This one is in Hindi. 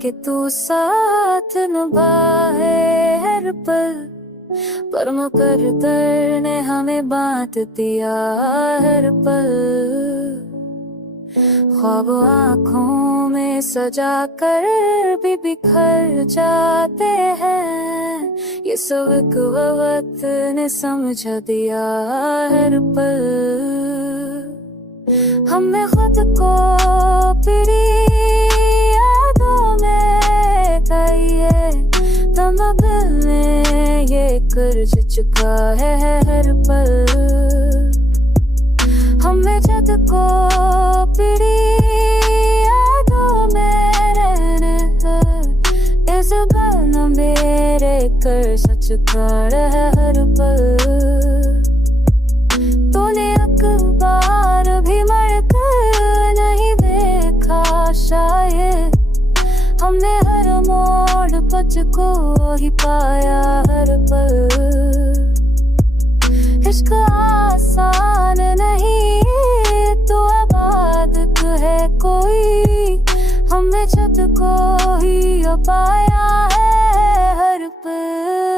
कि तू साथ निभाए हर पल, पर मुकद्दर ने हमें बांट दिया हर पल। ख्वाब आँखों में सजा कर भी बिखर जाते हैं, ये सब एक वक्त ने समझा दिया हर पल। हमने खुद को तेरी यादों में खाइए, तमगल में ये कर्ज चुका है हर पल। हमें जद को तेरी यादों में रहने है, इस गल न मेरे कर्ज चुका है हर पल। तूने अखबार भी मरकर नहीं देखा शायद, हमने हर मोड़ पच को ही पाया हर पल। इश्क आसान नहीं तो आबादत है कोई, हमने छत को ही पाया है हर पल।